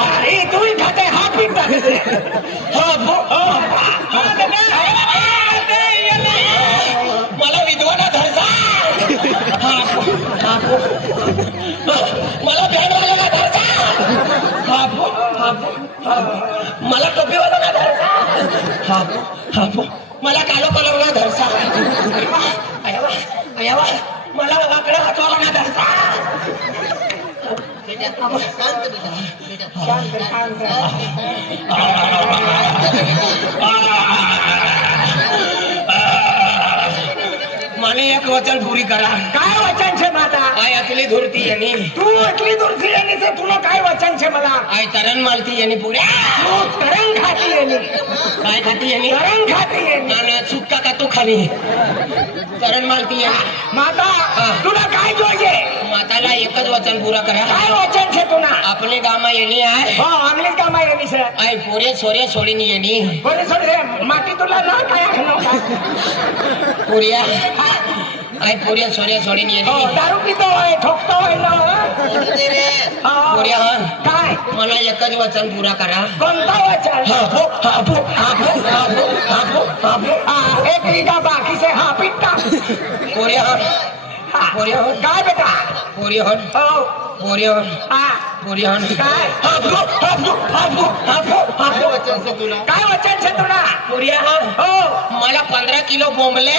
अरे तुम्ही खाते हा पिता मला विधवाना धरसा मला बँडवाला धरसा मला टोपीवाला धरसा मला कालो कलरला धरसा अयावा मला वाकडा हातवाला ना धरसा મને એક વચન પૂરી કરા काय वचन છે माता आय अकली धुरती यानी तू अकली धुरती यानी से तुला काय वचन છે मला आय तरण मालती यानी पुऱ्या तू तरण खाती यानी काय खाती यानी तरण खाती यानी आणि सुक्का का तू खाली तरण मालती यानी माता तुला काय जोजे माताला एकच वचन पूरा करा काय वचन છે तुला आपले गामा येणी आहे हो आपले गामा येणी છે आय पोरे सोरे सोडीनी येणी पोरे सोरे माटी तुला ना काय खानो पुऱ्या आय पोरिया सोरिया सोडीन येणी दारू पितो आहे ठोकतो आहे ना पोरिया काय मला एकच वचन पुरा करा कोणता वचन एक लिगा बाकी से हा पिट्टा पोरिया पोरिया काय बेटा पोरिया पोरिया पोरिया काय काय वचन છે तुला पोरिया हो मला 15 किलो बोंबले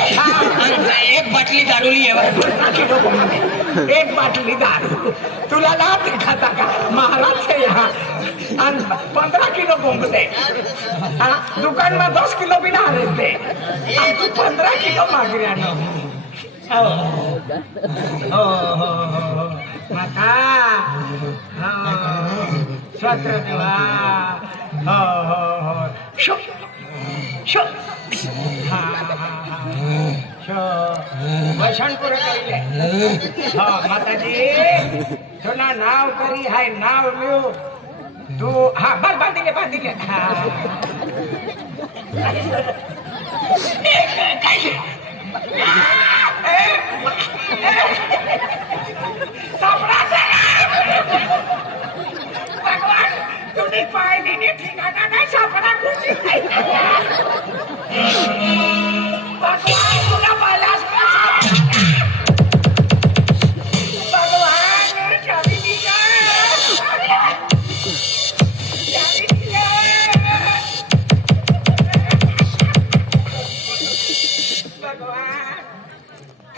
एक बाटली दारू लिए 15 किलो बोंबले एक बाटली दारू तुला ना खाता का महाराज से यहाँ 15 किलो बोंबले दुकान में 10 किलो भी ना रहते 15 किलो मांग रहा ना माता स्वत्र देवा शो शो वैशाण पुरे करिले माताजी तुला नाव करी हाय नाव लियो तू हा बांधिले बांधिले भगवान तुम्ही पाय देणे ठिकाणा नाही सापडा खुशी भगवान तुला पाहिलास भगवान चाबी दिया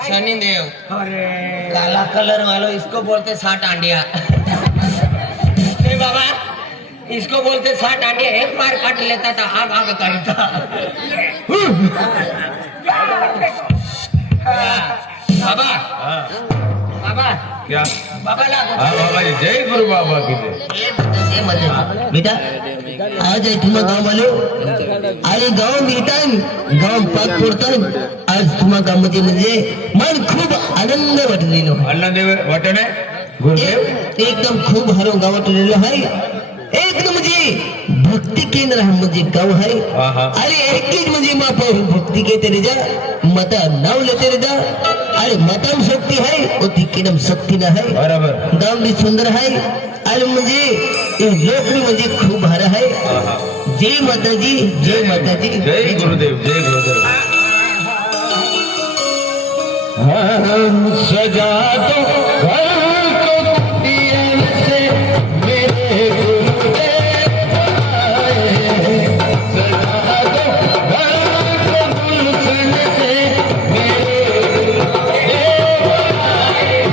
शनि देव अरे काला कलर वालो इसको बोलते 60 आंडिया बाबा इसको बोलते 60 आंडिया एक बार काट लेता था आग आग काटता बाबा बाबा क्या बाबा ला बाबा जी जय गुरु बाबा की जय बेटा आज आहे तुम्हा गाव आलो अरे गाव मिळतान गाव पाक पडतान आज तुम्हा गावामध्ये म्हणजे मन खूप आनंद वाटलेलो अण्णा देव वाटणे गुरुदेव एकदम खूप हरो गाव वाटलेलो आहे एकदम म्हणजे भक्ती केंद्र म्हणजे गाव आहे अरे एकच म्हणजे माप भक्ती के तेरे जा मता नाव लेते रे जा अरे मतम शक्ती है ओती केनम शक्ती ना है बराबर गाव भी सुंदर है अरे म्हणजे लोक भी म्हणजे खूप हरा है जय माताजी जय माताजी जय गुरुदेव जय गुरुदेव सजा दो घर को कुटिया से मेरे गुरुदेव आए सजा दो घर को गुलशन से मेरे गुरुदेव आए मेरे गुरुदेव आए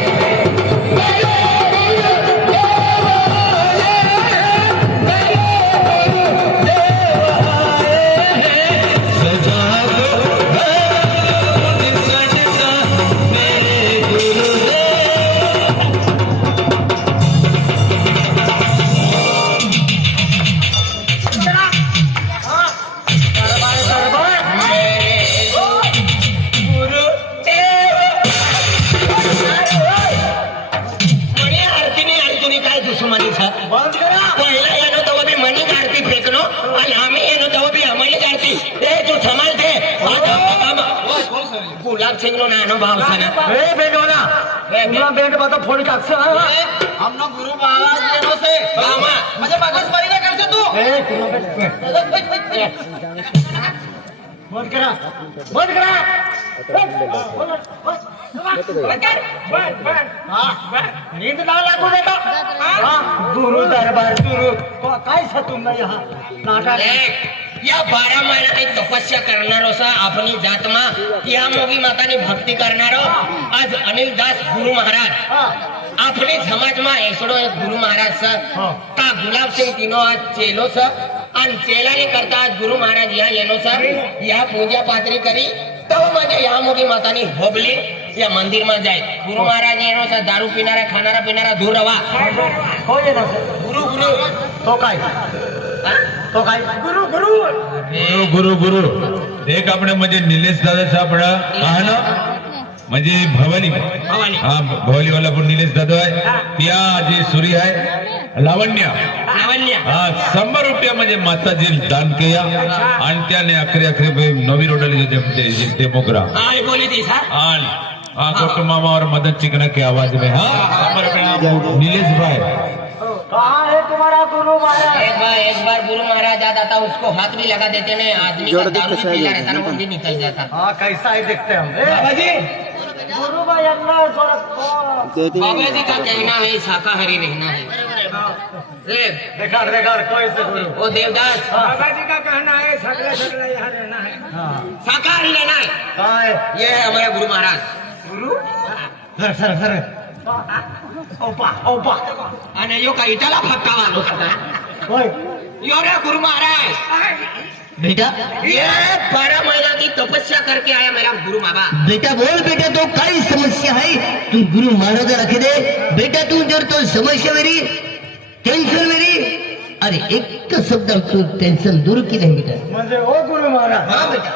मेरे गुरुदेव आए सजा दो गुलाबसिंग નો નાનો ભાવ છે ને એ બેટવાના तुला बेट बाता फोन टाकશે આમનો ગુરુ મહારાજ એનો છે મામા મને મગજમારી ના કરજો તું એ બંધ કરા બંધ કરા नींद ना लागू देता गुरु दरबार गुरु काय सतून ना यहाँ नाटक या 12 महिन्याची तपस्या करणारो सा आपली जातमा त्या मोगी मातानी भक्ती करणारो आज अनिल दास गुरु महाराज आपली समाजमा एकड़ो एक गुरु महाराज स ता गुलाबसिंग तीनो आज चेलो स आणि चेलानी करता आज गुरु महाराज या येनो सर या पूजा पात्री करी तो म्हणजे या मोगी मातानी होबली या मंदिर में जाए गुरु महाराज येनो स दारू पिनारा खानारा पिनारा दूर रवा कोण येणार गुरु गुरु तो काय गुरु गुरु गुरु गुरु एक आपण म्हणजे निलेश दादाचं आपण पाहणं म्हणजे भवानी भवानी हा भवानीवाला पण निलेश दादा आहे त्या जी सुरी आहे लावण्य लावण्य हा 100 रुपया म्हणजे माताजी दान केया आणि त्याने अखरे नवी रोडली जे मोगरा हाँ ये बोली थी सर आणि गोटू मामा और मदन चिकना के आवाज में हाँ 100 रुपया निलेश भाई कहाँ है तुम्हारा गुरु महाराज एक बार गुरु महाराज आता था उसको हाथ भी लगा देते ने आदमी का दारू पीला रहता ना वो भी निकल जाता हाँ कैसा ही देखते हम बाबा जी गुरु भाई अल्लाह बाबा जी का कहना है शाकाहारी रहना है देखा देखा कोई से गुरु वो देवदास बाबा जी का कहना है सगले सगले यहाँ रहना है शाकाहारी रहना है कहाँ है ये है हमारा गुरु महाराज गुरु सर सर सर ओपा ओपा અને યો કા ઇટાલા ફટકાવાનો कोई यो रे गुरु महाराज बेटा ये 12 महीना की तपस्या करके आया मेरा गुरु बाबा बेटा बोल बेटा तो काय समस्या है तू गुरु महाराज रखे दे बेटा तू जर तो समस्या मेरी टेंशन मेरी अरे एक शब्द तू टेंशन दूर की नहीं बेटा म्हणजे ओ गुरु महाराज हाँ बेटा